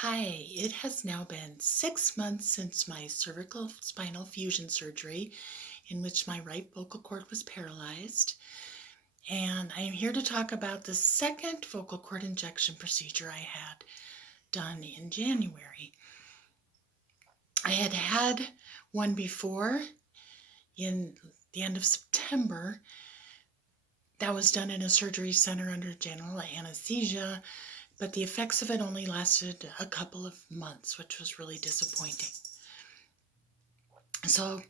Hi, it has now been 6 months since my cervical spinal fusion surgery, in which my right vocal cord was paralyzed. And I am here to talk about the second vocal cord injection procedure I had done in January. I had had one before in the end of September. That was done in a surgery center under general anesthesia, but the effects of it only lasted a couple of months, which was really disappointing. So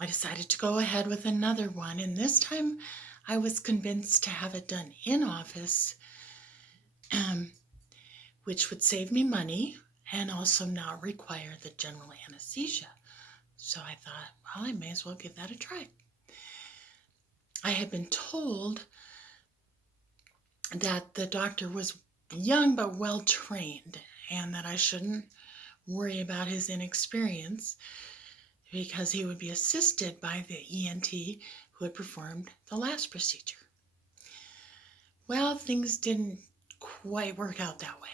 I decided to go ahead with another one, and this time I was convinced to have it done in office, which would save me money and also not require the general anesthesia. So I thought, well, I may as well give that a try. I had been told that the doctor was young but well trained and that I shouldn't worry about his inexperience because he would be assisted by the ENT who had performed the last procedure. Well, things didn't quite work out that way.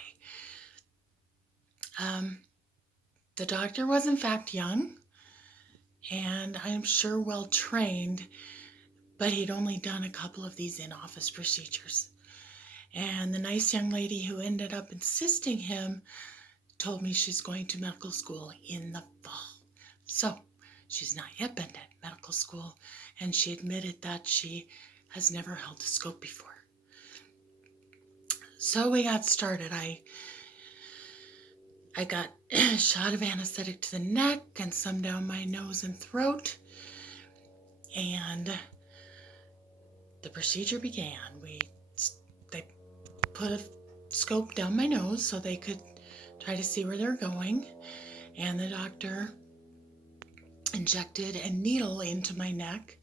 The doctor was in fact young and I'm sure well trained, but he'd only done a couple of these in-office procedures. And the nice young lady who ended up assisting him told me she's going to medical school in the fall. So she's not yet been to medical school, and she admitted that she has never held a scope before. So we got started. I got a shot of anesthetic to the neck and some down my nose and throat, and the procedure began. They put a scope down my nose so they could try to see where they're going, and the doctor injected a needle into my neck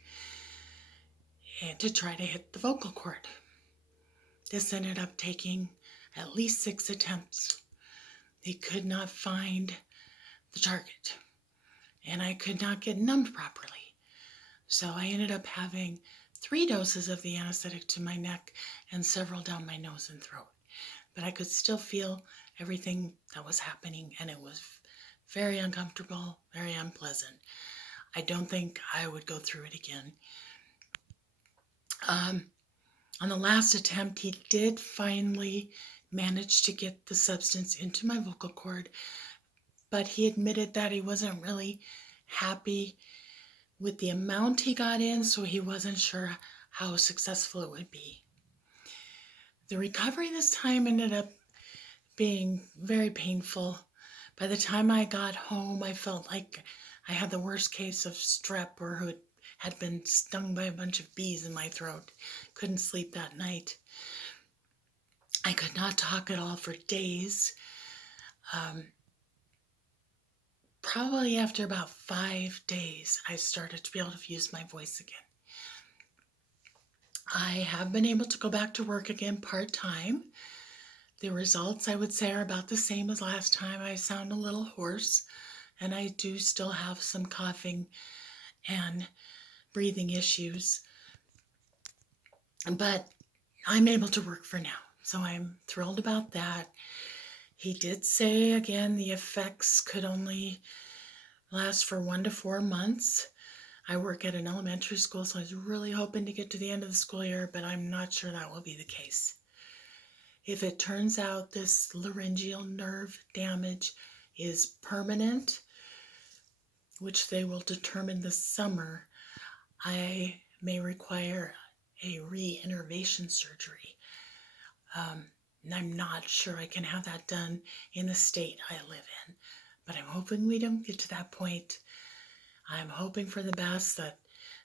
and to try to hit the vocal cord. This ended up taking at least 6 attempts. They could not find the target, and I could not get numbed properly. So I ended up having 3 doses of the anesthetic to my neck and several down my nose and throat. But I could still feel everything that was happening, and it was very uncomfortable, very unpleasant. I don't think I would go through it again. On the last attempt, he did finally manage to get the substance into my vocal cord, but he admitted that he wasn't really happy with the amount he got in, so he wasn't sure how successful it would be. The recovery this time ended up being very painful. By the time I got home, I felt like I had the worst case of strep or had been stung by a bunch of bees in my throat. Couldn't sleep that night. I could not talk at all for days. Probably after about 5 days, I started to be able to use my voice again. I have been able to go back to work again part-time. The results, I would say, are about the same as last time. I sound a little hoarse, and I do still have some coughing and breathing issues. But I'm able to work for now, so I'm thrilled about that. He did say, again, the effects could only last for 1 to 4 months. I work at an elementary school, so I was really hoping to get to the end of the school year, but I'm not sure that will be the case. If it turns out this laryngeal nerve damage is permanent, which they will determine this summer, I may require a re-innervation surgery. And I'm not sure I can have that done in the state I live in, but I'm hoping we don't get to that point. I'm hoping for the best, that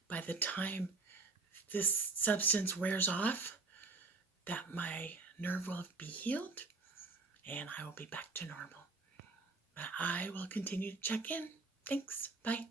by the time this substance wears off, that my nerve will be healed and I will be back to normal. But I will continue to check in. Thanks. Bye.